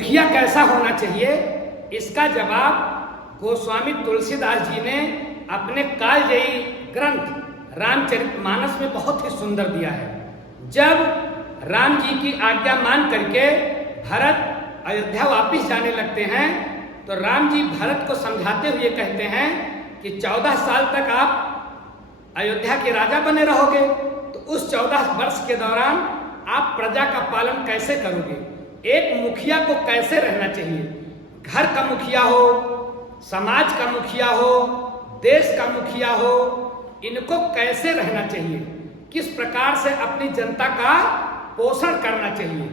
मुखिया कैसा होना चाहिए, इसका जवाब गोस्वामी तुलसीदास जी ने अपने कालजयी ग्रंथ रामचरितमानस में बहुत ही सुंदर दिया है। जब राम जी की आज्ञा मान करके भरत अयोध्या वापिस जाने लगते हैं तो राम जी भरत को समझाते हुए कहते हैं कि 14 साल तक आप अयोध्या के राजा बने रहोगे, तो उस 14 वर्ष के दौरान आप प्रजा का पालन कैसे करोगे, एक मुखिया को कैसे रहना चाहिए, घर का मुखिया हो, समाज का मुखिया हो, देश का मुखिया हो, इनको कैसे रहना चाहिए, किस प्रकार से अपनी जनता का पोषण करना चाहिए।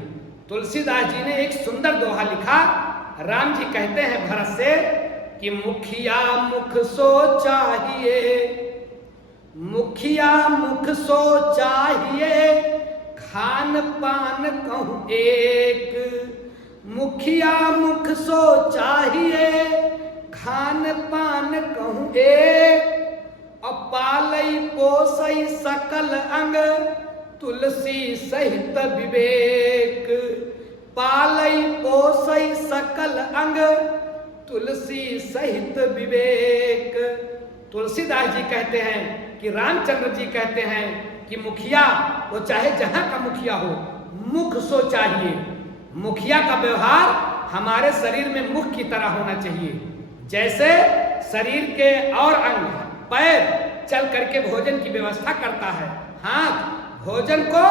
तुलसीदास जी ने एक सुंदर दोहा लिखा। राम जी कहते हैं भरत से कि मुखिया मुख सो चाहिए, मुखिया मुख सो चाहिए, खान पान कहूं एक, मुखिया मुख सो चाहिए, खान पान कहूं एक, पालई पोसई सकल अंग, तुलसी सहित विवेक, पालई पोसई सकल अंग, तुलसी सहित विवेक। तुलसीदास जी कहते हैं कि रामचंद्र जी कहते हैं कि मुखिया वो चाहे जहां का मुखिया हो, मुख सो चाहिए। मुखिया का व्यवहार हमारे शरीर में मुख की तरह होना चाहिए। जैसे शरीर के और अंग, पैर चल करके भोजन की व्यवस्था करता है, हाथ भोजन को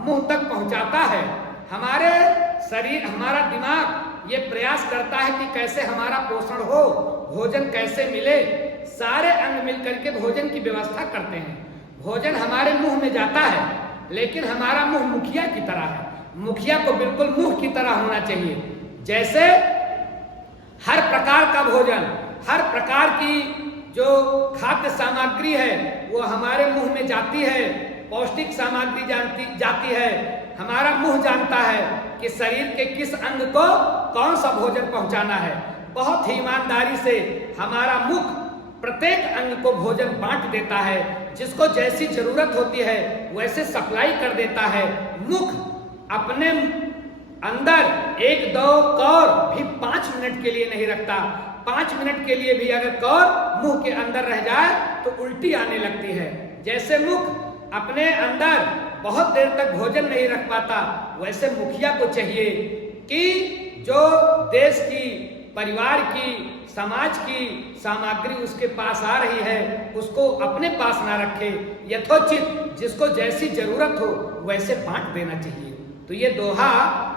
मुंह तक पहुंचाता है, हमारे शरीर हमारा दिमाग ये प्रयास करता है कि कैसे हमारा पोषण हो, भोजन कैसे मिले, सारे अंग मिलकर के भोजन की व्यवस्था करते हैं। भोजन हमारे मुंह में जाता है, लेकिन हमारा मुंह मुखिया की तरह है। मुखिया को बिल्कुल मुंह की तरह होना चाहिए। जैसे हर प्रकार का भोजन, हर प्रकार की जो खाद्य सामग्री है वो हमारे मुंह में जाती है, पौष्टिक सामग्री जाती है। हमारा मुंह जानता है कि शरीर के किस अंग को कौन सा भोजन पहुंचाना है। बहुत ही ईमानदारी से हमारा मुख प्रत्येक अंग को भोजन बांट देता है, जिसको जैसी जरूरत होती है वैसे सप्लाई कर देता है। मुख अपने अंदर एक दो कौर भी 5 मिनट के लिए नहीं रखता। 5 मिनट के लिए भी अगर कौर मुंह के अंदर रह जाए तो उल्टी आने लगती है। जैसे मुख अपने अंदर बहुत देर तक भोजन नहीं रख पाता, वैसे मुखिया को चाहिए कि जो देश की, परिवार की, समाज की सामग्री उसके पास आ रही है उसको अपने पास ना रखे, यथोचित जिसको जैसी जरूरत हो वैसे बांट देना चाहिए। तो ये दोहा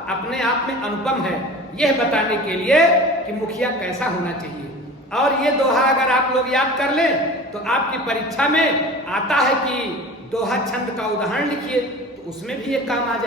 अपने आप में अनुपम है, यह बताने के लिए कि मुखिया कैसा होना चाहिए। और ये दोहा अगर आप लोग याद कर लें तो आपकी परीक्षा में आता है कि दोहा छंद का उदाहरण लिखिए, तो उसमें भी ये काम आ जाए।